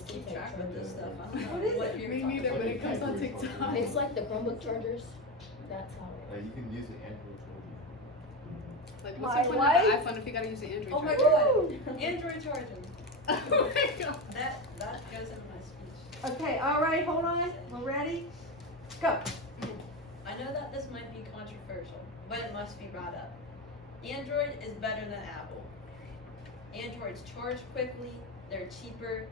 just keep keypad track with this charger. stuff. I don't know What is what it? you're Me talking neither, about. but it comes on TikTok. It's like the Chromebook chargers. That's how it You can use the Android charger. Like, My what's the point of the wife- iPhone if you gotta use the Android Oh my charger? god, Android charging. Oh my god. That goes into my speech. Okay, all right, hold on. We're ready. Go. I know that this might be controversial, but it must be brought up. Android is better than Apple. Androids charge quickly, they're cheaper,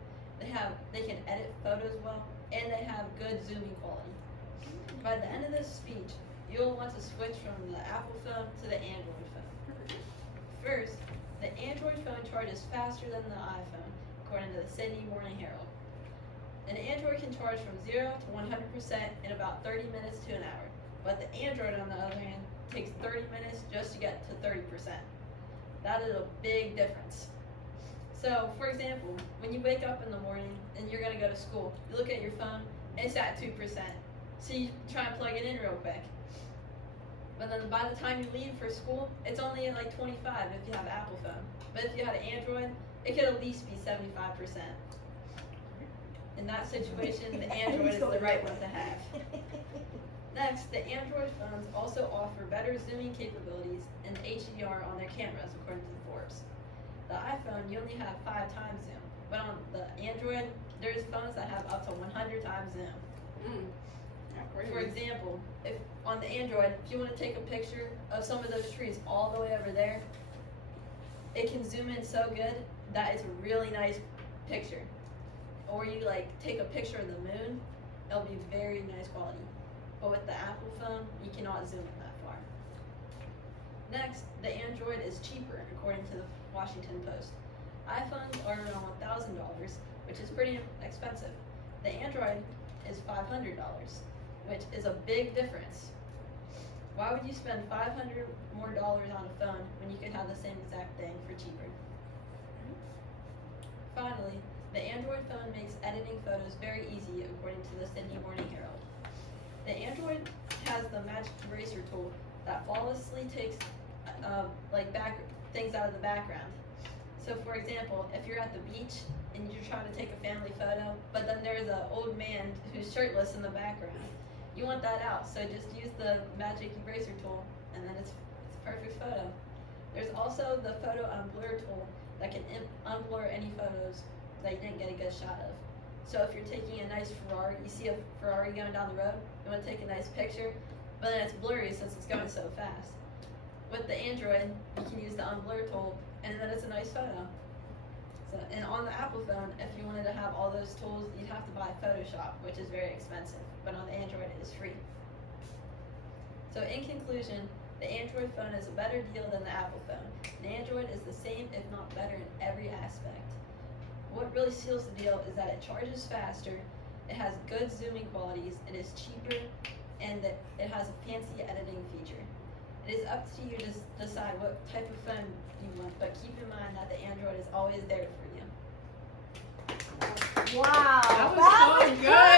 they can edit photos well, and they have good zooming quality. By the end of this speech, you'll want to switch from the Apple phone to the Android phone. First, the Android phone charges faster than the iPhone, according to the Sydney Morning Herald. An Android can charge from 0 to 100% in about 30 minutes to an hour, but the Android, on the other hand, takes 30 minutes just to get to 30%. That is a big difference. So, for example, when you wake up in the morning and you're going to go to school, you look at your phone, it's at 2%. So you try and plug it in real quick. But then by the time you leave for school, it's only at like 25 if you have an Apple phone. But if you had an Android, it could at least be 75%. In that situation, the Android is the right one to have. Next, the Android phones also offer better zooming capabilities and HDR on their cameras, according to Forbes. The iPhone, you only have 5 times zoom, but on the Android, there's phones that have up to 100 times zoom. For example, if on the Android, if you want to take a picture of some of those trees all the way over there, it can zoom in so good that it's a really nice picture. Or you like take a picture of the moon, it'll be very nice quality. But with the Apple phone, you cannot zoom in that far. Next, the Android is cheaper, according to the Washington Post. iPhones are around $1,000, which is pretty expensive. The Android is $500, which is a big difference. Why would you spend $500 more on a phone when you could have the same exact thing for cheaper? Finally, the Android phone makes editing photos very easy, according to the Sydney Morning Herald. The Android has the Magic Eraser tool that flawlessly takes things out of the background. So for example, if you're at the beach and you're trying to take a family photo, but then there's an old man who's shirtless in the background, you want that out, so just use the Magic Eraser tool and then it's a perfect photo. There's also the Photo Unblur tool that can unblur any photos that you didn't get a good shot of. So if you're taking a nice Ferrari, you see a Ferrari going down the road, you want to take a nice picture, but then it's blurry since it's going so fast. With the Android, you can use the Unblur tool, and then it's a nice photo. So, and on the Apple phone, if you wanted to have all those tools, you'd have to buy Photoshop, which is very expensive, but on the Android it is free. So in conclusion, the Android phone is a better deal than the Apple phone. The Android is the same, if not better, in every aspect. What really seals the deal is that it charges faster, it has good zooming qualities, it is cheaper, and that it has a fancy editing feature. It is up to you to decide what type of phone you want, but keep in mind that the Android is always there for you. Wow. That was so good.